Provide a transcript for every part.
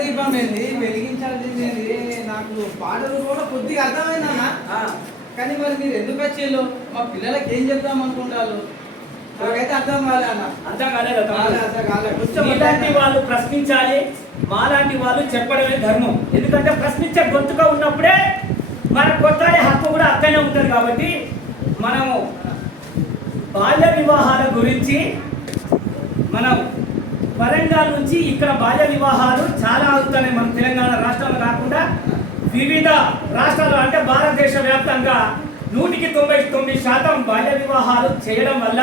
దీపం ఏంది వెలిగించాల్సింది ఏంది నాకు పాటలు కూడా కొద్దిగా అర్థమైందన్నా కానీ మరి మీరు ఎందుకు వచ్చేళ్ళు మా పిల్లలకి ఏం చెప్దాం అనుకుంటారు నాకైతే అర్థం కాలే అన్న అర్థం కాలేదు ఇలాంటి వాళ్ళు ప్రశ్నించాలి మాలాంటి వాళ్ళు చెప్పడమే ధర్మం ఎందుకంటే ప్రశ్నించే గొంతుగా ఉన్నప్పుడే మన కొట్లాడే హక్కు కూడా అక్కడనే ఉంటుంది కాబట్టి మనము బాల్య వివాహాల గురించి మనం వరంగల్ నుంచి ఇక్కడ బాల్య వివాహాలు చాలా అవుతున్నాయి మన తెలంగాణ రాష్ట్రంలో కాకుండా వివిధ రాష్ట్రాలు అంటే భారతదేశ వ్యాప్తంగా 99% బాల్య వివాహాలు చేయడం వల్ల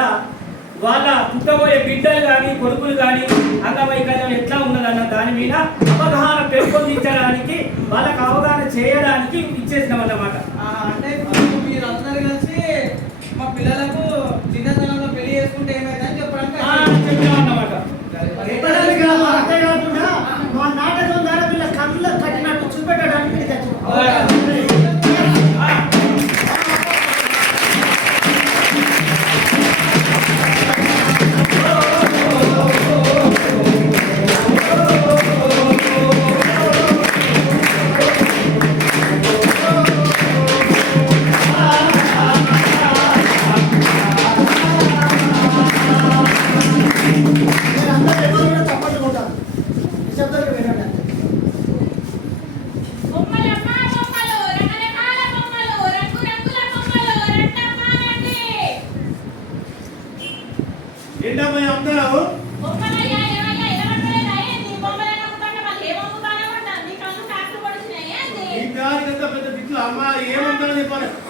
వాళ్ళ పుట్టబోయే బిడ్డలు కానీ కొడుకులు కానీ అంగవైకల్యం ఎట్లా ఉన్నదన్న దాని మీద అవగాహన పెంపొందించడానికి వాళ్ళకు అవగాహన చేయడానికి ఇచ్చేసినాం అన్నమాట. అంటే మీరు అందరూ కలిసి మా పిల్లలకు చిన్నతనంలో పెళ్లి చేసుకుంటే ఏమైందని చెప్పడానికి చెప్పినామన్నమాట. మా నాటకం ద్వారా వీళ్ళ కళ్ళలో కట్టినట్టు చూపెట్టడానికి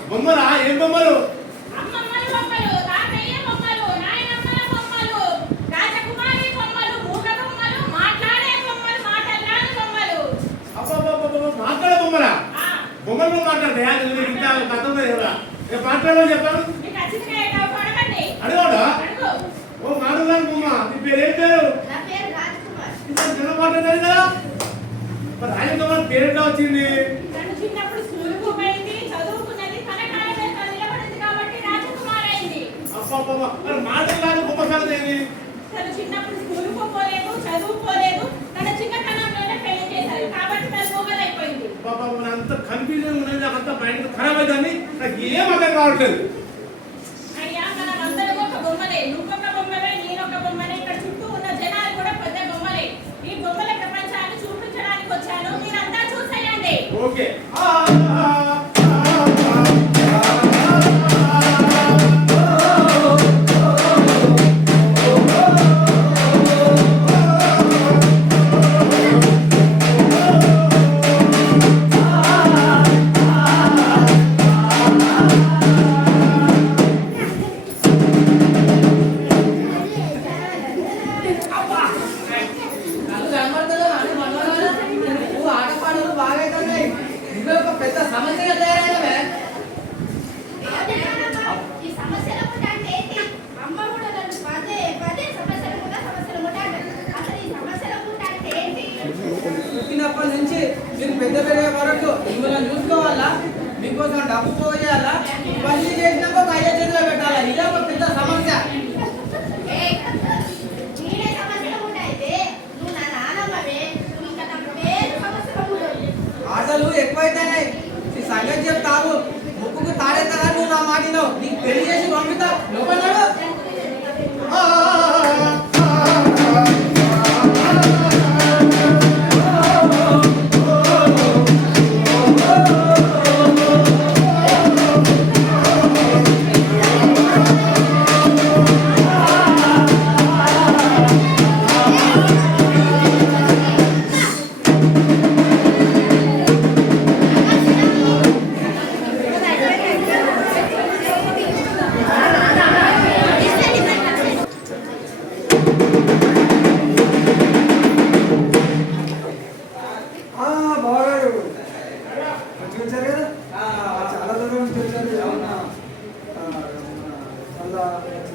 బొమ్మలా ఏం బొమ్మలు మాట్లాడే బొమ్మలా బొమ్మలు మాట్లాడతాయా మాట్లాడమని చెప్పాను అడగడా ఓ మాట్లాడాను బొమ్మ నీ పేరు ఏం పేరు చిన్న మాట్లాడలేదు కదా మరి ఆయన పేరు వచ్చింది మాటలు గొప్ప సంగతి చిన్నప్పుడు స్కూలుకు పోలేదు చదువుకోలేదు తన చిన్నతనంలోనే పెళ్లి చేశారు కాబట్టి తన మొగలు అయిపోయింది. బాబా అంత కన్ఫ్యూజన్ ఉన్నది అంత మైండ్ ఖరాబ్ అవుతుంది నాకు ఏం అర్థం కావట్లేదు. అయ్యా మనం అందరం ఒక బొమ్మలే నువ్వు ఒక బొమ్మలే నేను ఒక బొమ్మలే ఇక్కడ చుట్టూ ఉన్న జనాలు కూడా పెద్ద బొమ్మలే ఈ బొమ్మల ప్రపంచాన్ని చూపించడానికి వచ్చాను మీరంతా చూసేయండి. ఓకే పుట్టినప్పటి నుంచి మీరు పెద్ద పెరిగే వరకు మిమ్మల్ని చూసుకోవాలా మీకోసం డబ్బు పోయాలా ఇవన్నీ చేసినాక ఒక అయ్యే చేతిలో పెట్టాలా ఇదే ఒక పెద్ద సమస్య. ఆటలు ఎక్కువైతేనే ఈ సంగతి చెప్తావు ముక్కుకు తాడేస్తారా నువ్వు నా మాటినో నీకు పెళ్లి చేసి పంపిస్తా లోపల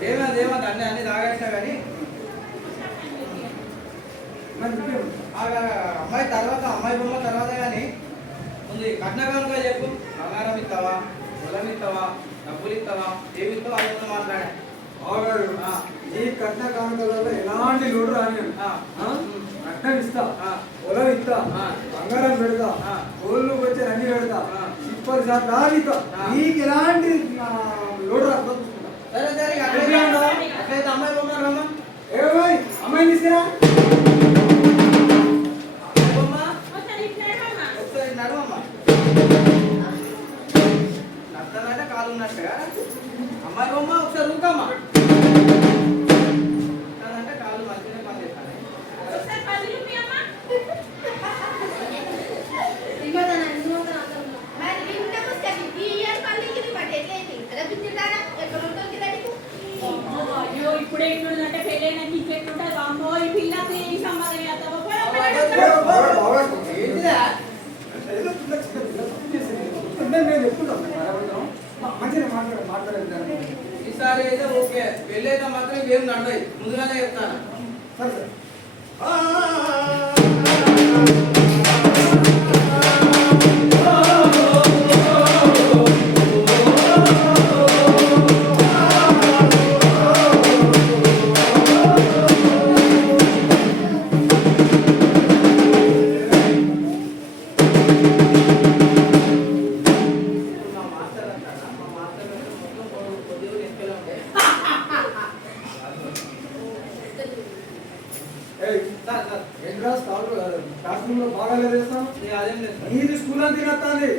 ఏమది అన్ని తాగట్టినా కానీ అమ్మాయి తర్వాత అమ్మాయి బొమ్మ తర్వాత కానీ ముందు కట్న కనుక చెప్పు బంగారం ఇస్తావా పొలం ఇస్తావా డబ్బులు ఇస్తావా ఏమి ఇస్తావా అది మాట్లాడా బావగారు ఆ. ఈ కట్న కానుకలలో ఎలాంటి లోటు రాని ఆ. కట్నం ఇస్తా ఆ. పొలం ఇస్తా ఆ. బంగారం పెడతా ఆ. కోళ్ళు వచ్చి అన్ని పెడతా ఆ. 20 దానితో ఆ. నీకు ఎలాంటి లోటు రాకుండా చూసుకుంటా. సరే సరే ఇక అట్లయితే ఉండవు. అట్లయితే అమ్మాయి బొమ్మ రమ్మ. ఏమోయ్ అమ్మాయిని తీసుకురా. అమ్మాయి బొమ్మ ఒకసారి ఇటు నడవమ్మా. ఒకసారి నడవమ్మ. నడతానంటే కాలు ఉన్నట్టుగా. అమ్మాయి బొమ్మ ఒకసారి ఊకమ్మా. నడతానంటే కాలు మంచిగా పని చేస్తాను. ఒకసారి పళ్ళు చూపియమ్మా. అయ్యో ఇప్పుడే ఎట్లుందంటే పెళ్ళైనాక ఇంకెట్లుంటుంది అమ్మో ఈ పిల్లకి ఈ సంబంధం చేస్తావా? పోరా, పోరా, పోరా. బావగారు, ఏంటిదా? ఏదో చిన్న చిన్న చిన్న తప్పు చేసింది. నేను చెప్పుకుంటాం మంచిగా మాట్లాడేది. ఈసారి అయితే ఓకే. పెళ్ళి అయితే మాత్రం ఏం నడవయి. ముందుగానే చెప్తాను. సరే సరే. మా మాస్టర్ అంటారా? మా మాస్టర్ అంటే మొత్తం కొద్దిగా ఎక్కేలా ఉంటాయి. ఏయ్, సార్ సార్ ఏం క్లాస్ క్లాస్ రూమ్ లో బాగా లేదేస్తాం. అదేం లేదు సార్. నీది స్కూల్ అంతా తినత్తాంది.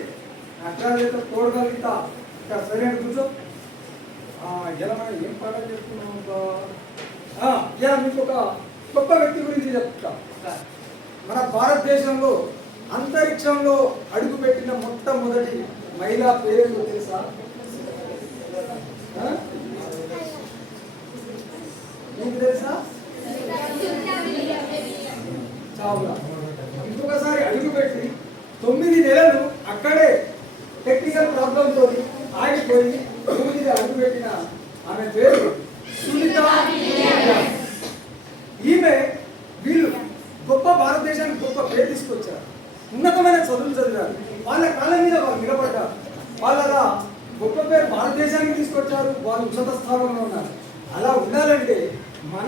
అక్కడ తోడగలుగుతా. ఇంకా సరే అని కూర్చో. ఇలా మనం ఏం పాట చేస్తున్నాం ఇలా మీకు ఒక గొప్ప వ్యక్తి గురించి చెప్తా. సార్ మన భారతదేశంలో అంతరిక్షంలో అడుగుపెట్టిన మొట్టమొదటి మహిళా పేరు తెలుసా? మీకు తెలుసా? చావులా. ఇంకొకసారి అడుగుపెట్టి 9 నెలలు అక్కడే టెక్నికల్ ప్రాబ్లమ్ తోటి ఆగిపోయి 9 అడుగుపెట్టిన ఆమె పేరు సునీత విలియమ్స్. ఈమె వీళ్ళు గొప్ప భారతదేశానికి గొప్ప పేరు తీసుకొచ్చారు. ఉన్నతమైన చదువులు చదివారు. వాళ్ళ కాళ్ళ మీద వాళ్ళు నిలబడ్డారు. వాళ్ళ గొప్ప పేరు భారతదేశానికి తీసుకొచ్చారు. వాళ్ళు ఉన్నత స్థానంలో ఉన్నారు. అలా ఉండాలంటే మన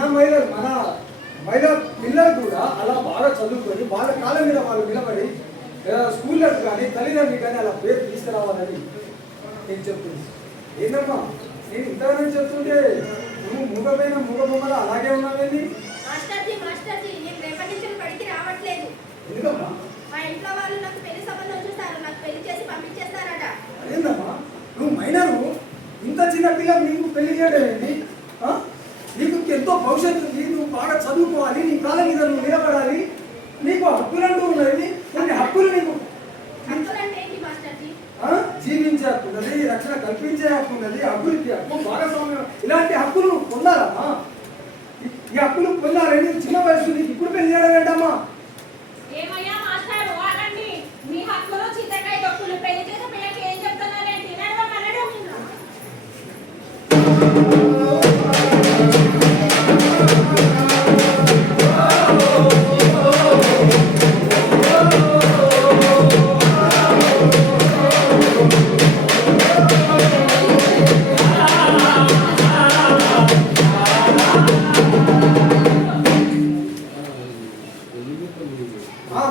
మహిళా పిల్లలు కూడా అలా బాగా చదువుకొని వాళ్ళ కాళ్ళ మీద వాళ్ళు నిలబడి స్కూళ్ళకు కానీ తల్లిదండ్రులు కానీ అలా పేరు తీసుకురావాలని నేను చెప్తుంది. ఏంటమ్మా నేను ఇంతగానో చెప్తుంటే నువ్వు మూగ బొమ్మలు అలాగే ఉన్నావేంటి? ఎందుకమ్మా? మా ఇంట్లో వాళ్ళు నాకు పెళ్లి సంబంధం చూస్తారు. నాకు పెళ్లి చేసి పంపించేస్తారట. అదేందమ్మా నువ్వు మైనరు ఇంత చిన్న పిల్లలు నీకు పెళ్లి చేయడం ఏంటి? నీకు ఎంతో భవిష్యత్తు ఉంది. నువ్వు బాగా చదువుకోవాలి. నీ కాళ్ళ మీద నువ్వు నిలబడాలి. నీకు హక్కులంటూ ఉన్నది. కొన్ని హక్కులు నీకు హక్కులంటే ఏంటి మాస్టర్జీ? జీవించే హక్కు ఉన్నది, రక్షణ కల్పించే హక్కు ఉన్నది, అభివృద్ధి హక్కు, భాగస్వామ్యం, ఇలాంటి హక్కులు పొందాలమ్మా. ఈ హక్కులు పొందాలని చిన్న వయసు నీకు ఇప్పుడు పెళ్లి చేయడం ఏంటమ్మా? ఏమయ్యా మాస్టారు ఆగండి. మీ హక్కులు చింతకాయ తొక్కులు పెళ్లి చేసే పిల్లకి ఏం చెప్తున్నారేంటి? నడవమనడం.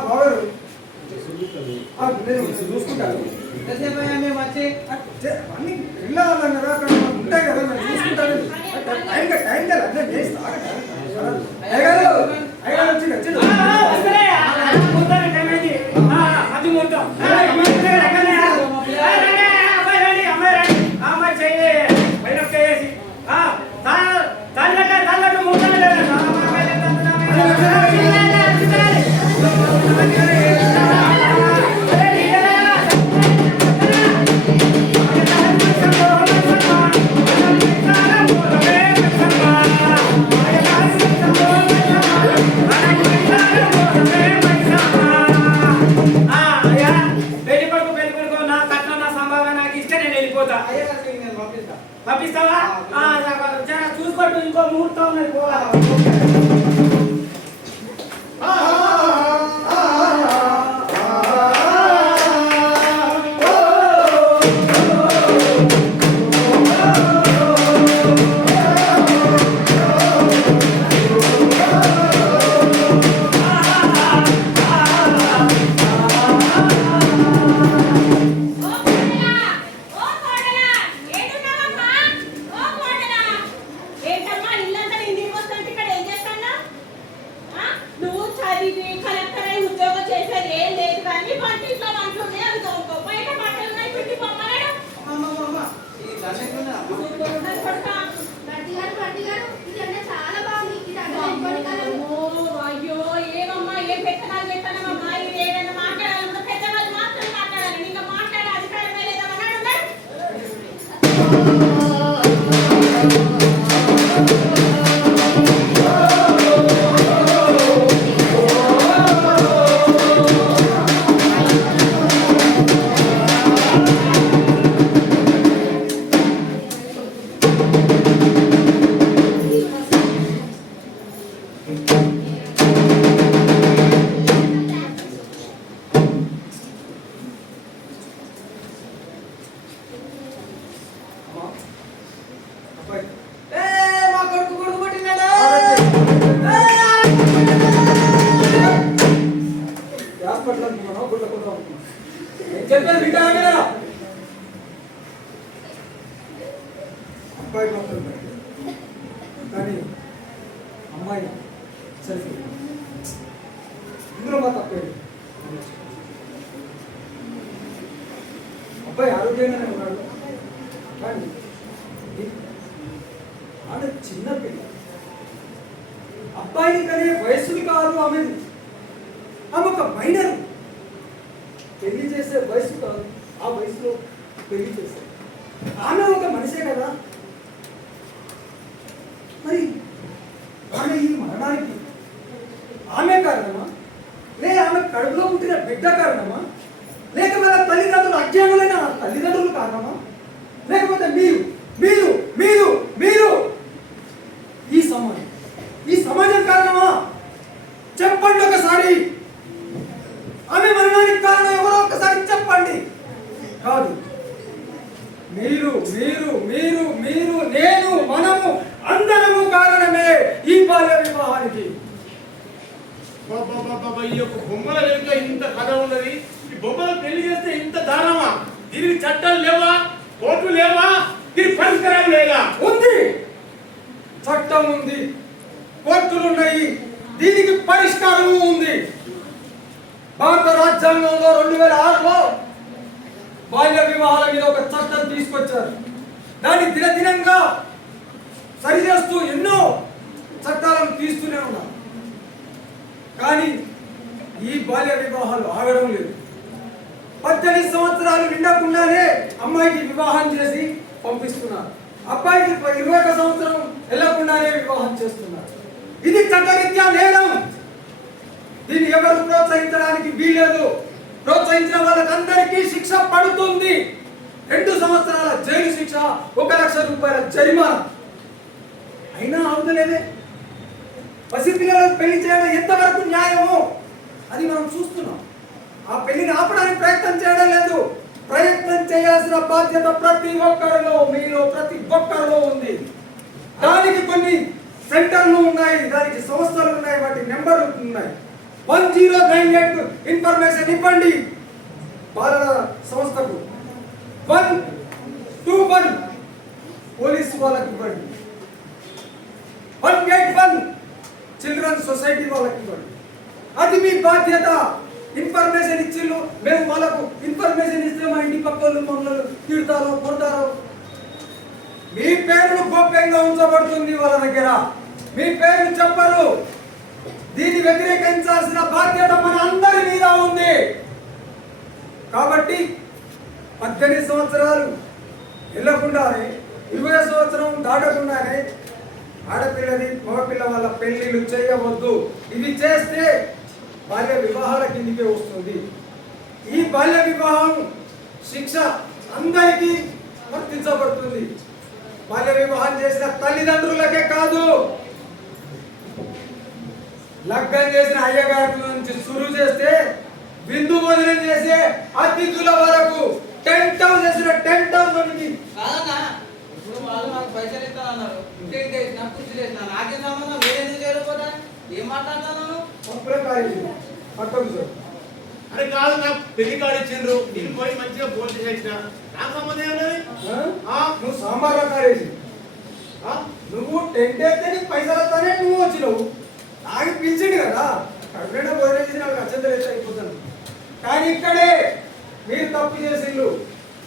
బాగారు నేను చూసుకుంటాను. ఎంతసేపు అయ్యా మేము వచ్చి? అన్ని వెళ్ళాలి కదా, అక్కడ ఉంటాయి కదా, నేను చూసుకుంటాను. టైం కదా అంటే చేస్తా. అయ్యగారు వచ్చింది వచ్చింది. వస్తలే. ముహూర్తానికి టైం అయింది. అది ముహూర్తం. అమ్మాయి రండి, అమ్మాయి రండి. అమ్మాయి చెయ్యి పైన చేసి తాళ్ళట్టు ముహూర్తం లేదు. చదివి కలెక్టర్ అయి ఉద్యోగం చేసేది ఏం లేదు కానీ వంటింట్లో వంటలు ఉన్నాయి అవి తోముకో బయట బట్టలు ఉన్నాయి చుట్టి పొమ్మన్నాడు అమ్మ ఈ దండ కొడతా బంటి గారు ఇది అంటే చాలా బాగుంది ఇది అడ్డం అయ్యో ఏమమ్మా ఏం పెట్టనమ్మా ఇది ఏదైనా మాట్లాడాలన్నా పెద్దవాళ్ళు మాత్రం మాట్లాడాలి ఇంకా మాట్లాడే అధికారమే లేదమ్మన్నాడు అబ్బాయి మా కొడుకు కొట్టినాడా హాస్పిటల్ అనుకున్నావు గుళ్ళకుండా అనుకున్నావు నేను చెప్పాను వింటారా అబ్బాయి మాత్రం కానీ అమ్మాయి సరే ఇందులో మా తప్పేది అబ్బాయి ఆరోగ్యంగానే ఉన్నాడు కానీ ఆమె చిన్న పిల్ల అబ్బాయిని కనే వయస్సుని కాదు ఆమెది ఆమె ఒక మైనర్ పెళ్లి చేసే వయసు కాదు ఆ వయసులో పెళ్లి చేసే ఆమె ఒక మనిషే కదా మరి ఆమె ఈ మరణానికి ఆమె కారణమా లేదా ఆమె కడుపులో పుట్టిన బిడ్డ కారణమా లేక మన తల్లిదండ్రులు అజ్ఞానులైన తల్లిదండ్రులు కారణమా లేకపోతే మీరు మీరు మీరు మీరు ఈ సమాజం కారణమా చెప్పండి ఒకసారి ఆమె మరణానికి కారణం ఎవరో ఒకసారి చెప్పండి కాదు మీరు మీరు మీరు మీరు నేను మనము అందరము కారణమే ఈ బాల్య వివాహానికి ఈ యొక్క బొమ్మల వెనుక ఇంత కథ ఉన్నది ఈ బొమ్మలు పెళ్లి చేస్తే ఇంత దారుణమా దీనికి చట్టాలు లేవా కోర్టు లేవా దీనికి పరిష్కారం లేదా ఉంది చట్టం ఉంది కోర్టులు ఉన్నాయి దీనికి పరిష్కారము ఉంది భారత రాజ్యాంగంలో 2006లో బాల్య వివాహాల మీద ఒక చట్టం తీసుకొచ్చారు దాన్ని దినదినంగా సరిచేస్తూ ఎన్నో చట్టాలను తీస్తూనే ఉన్నారు కానీ ఈ బాల్య వివాహాలు ఆగడం లేదు 18 సంవత్సరాలు నిండకుండానే అమ్మాయికి వివాహం చేసి పంపిస్తున్నారు అబ్బాయికి 21 సంవత్సరం వెళ్ళకుండానే వివాహం చేస్తున్నారు ఇది చట్టరీత్యా నేరం దీన్ని ఎవరు ప్రోత్సహించడానికి వీల్లేదు ప్రోత్సహించిన వాళ్ళకందరికీ శిక్ష పడుతుంది 2 సంవత్సరాల జైలు శిక్ష 1 లక్ష రూపాయల జరిమానా అయినా ఆగుతలేదే పసిపిల్లలకు పెళ్లి చేయడం ఎంతవరకు న్యాయమో అది మనం చూస్తున్నాం ఆ పెళ్లిని ఆపడానికి ప్రయత్నం చేయడం లేదు ప్రయత్నం చేయాల్సిన బాధ్యత ప్రతి ఒక్కరిలో మీలో ప్రతి ఒక్కరిలో ఉంది దానికి కొన్ని సెంటర్లు ఉన్నాయి దానికి సంస్థలు ఉన్నాయి వాటి నెంబర్లు ఉన్నాయి 1098 ఇన్ఫర్మేషన్ ఇవ్వండి బాలల సంస్థకు 121 పోలీసు వాళ్ళకి ఇవ్వండి 181 చిల్డ్రన్ సొసైటీ వాళ్ళకి ఇవ్వండి అది మీ బాధ్యత ఇన్ఫర్మేషన్ ఇచ్చిళ్ళు మేము వాళ్ళకు ఇన్ఫర్మేషన్ ఇస్తే మా ఇంటి పక్క వాళ్ళు మమ్మల్ని తిడతారో కొడతారో మీ పేరు గోప్యంగా ఉంచబడుతుంది వాళ్ళ దగ్గర మీ పేరు చెప్పరు దీన్ని వ్యతిరేకించాల్సిన బాధ్యత మన అందరి మీద ఉంది కాబట్టి 18 సంవత్సరాలు వెళ్ళకుండానే 20 సంవత్సరం దాటకుండానే ఆడపిల్లది మగపిల్ల వాళ్ళ పెళ్లిళ్ళు చేయవద్దు ఇవి చేస్తే బాల్య వివాహాల కిందికే వస్తుంది ఈ బాల్య వివాహం శిక్ష అందరికీ వర్తించబడుతుంది బాల్య వివాహం చేసిన తల్లిదండ్రులకే కాదు లగ్గం చేసిన అయ్యగారి నుంచి సురువు చేస్తే విందు భోజనం చేసే అతిథుల వరకు టెంట్ హౌస్ చేసిన టెంట్ హౌస్ నుంచి కాదన్నా ఇప్పుడు వాళ్ళు నాకు పైసలు ఇస్తానన్నారు ఇంటికి చేసిన కుర్చీ చేసిన నాకేం సంబంధం వేరే ఎందుకు చేయలేకపోతా ఏం మాట్లాడుతున్నాను పక్కకు సార్ అరే కాదు నాకు పెళ్లి కార్డు ఇచ్చిండ్రు నేను పోయి మంచిగా భోజనం చేసిన నాకు సంబంధం ఏమన్నది నువ్వు సాంబార్లో కారేసి నువ్వు టెంట్ అయితే నీకు పైసలు వస్తానే నువ్వు వచ్చినావు నాకు పిలిచిండు కదా కడుపులో భోజనం చేసి నాకు అత్యంత లేట్ అయిపోతాను. కానీ ఇక్కడే మీరు తప్పు చేసిండ్రు.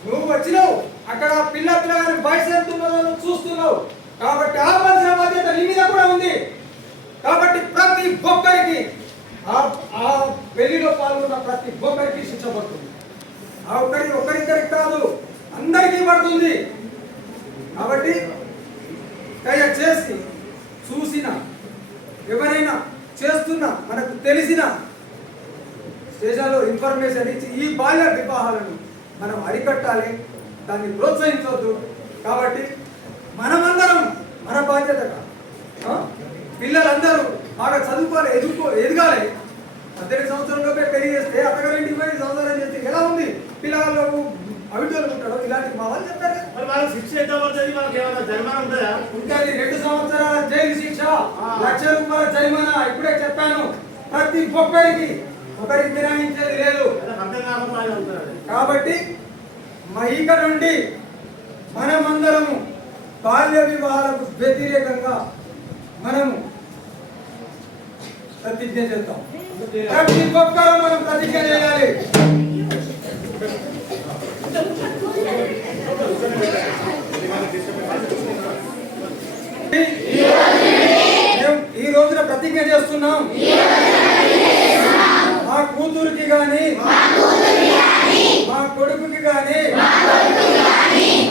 నువ్వు వచ్చినావు అక్కడ పిల్లగాని వయసు ఎంత ఉన్నదో నువ్వు చూస్తున్నావు. కాబట్టి ఆపాల్సిన బాధ్యత నీ మీద కూడా ఉంది. కాబట్టి ప్రతి ఒక్కరికి ఆ పెళ్లిలో పాల్గొన్న ప్రతి ఒక్కరికి శిక్ష పడుతుంది. ఆ ఒక్కరిద్దరికి కాదు, అందరికీ పడుతుంది. కాబట్టి దయచేసి చూసిన ఎవరైనా చేస్తున్నా మనకు తెలిసిన స్టేషన్లో ఇన్ఫర్మేషన్ ఇచ్చి ఈ బాల్య వివాహాలను మనం అరికట్టాలి, దాన్ని ప్రోత్సహించవద్దు. కాబట్టి మనమందరం మన బాధ్యతగా పిల్లలందరూ బాగా చదువుకోవాలి, ఎదగాలి. 18 సంవత్సరంలోపే పెళ్లి చేస్తే అత్తగారింటికి 20 సంవత్సరాలు చేస్తే ఎలా ఉంది? పిల్లలకు అవిటోలు ఉంటాడు. ఇలాంటి మా వాళ్ళు చెప్తారు. మరి వాళ్ళకి శిక్ష ఎంత పడుతుంది? వాళ్ళకి ఏమైనా జరిమానా ఉంటుందా? ఉంటుంది. 2 సంవత్సరాల జైలు శిక్ష, ₹1,00,000 జరిమానా. ఇప్పుడే చెప్పాను. ప్రతి ఒక్కరికి ఒకరికి మినహాయించేది లేదు. అర్థం కాకుండా ఉంటారు. కాబట్టి ఇక నుండి మనమందరము బాల్య వివాహాలకు వ్యతిరేకంగా మనము ప్రతిజ్ఞ చేద్దాం. ప్రతి ఒక్కరూ మనం ప్రతిజ్ఞ చేయాలి. ఈ రోజున ప్రతిజ్ఞ చేస్తున్నాం. మా కూతురికి గాని మా కొడుకుకి గాని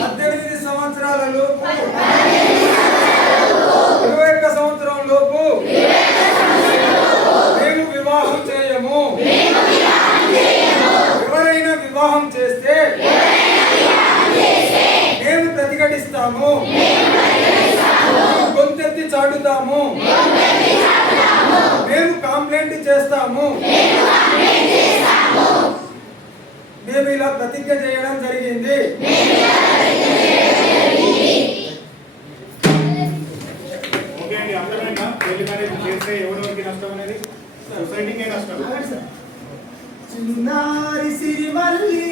18 సంవత్సరాల లోపు 21 సంవత్సరం లోపు మేము వివాహం చేయము. ఎవరైనా వివాహం చేస్తే మేము ప్రతిఘటిస్తాము, గొంతెత్తి చాటుతాము, మేము కంప్లైంట్ చేస్తాము. మేము ఇలా ప్రతిజ్ఞ చేయడం జరిగింది. ఓకే అండి, అర్థమైందా? పెళ్లి మ్యారేజ్ చేస్తే ఎవరెవరికి నష్టం అనేది? సొసైటీకే నష్టం. చిన్నారి సిరిమల్లి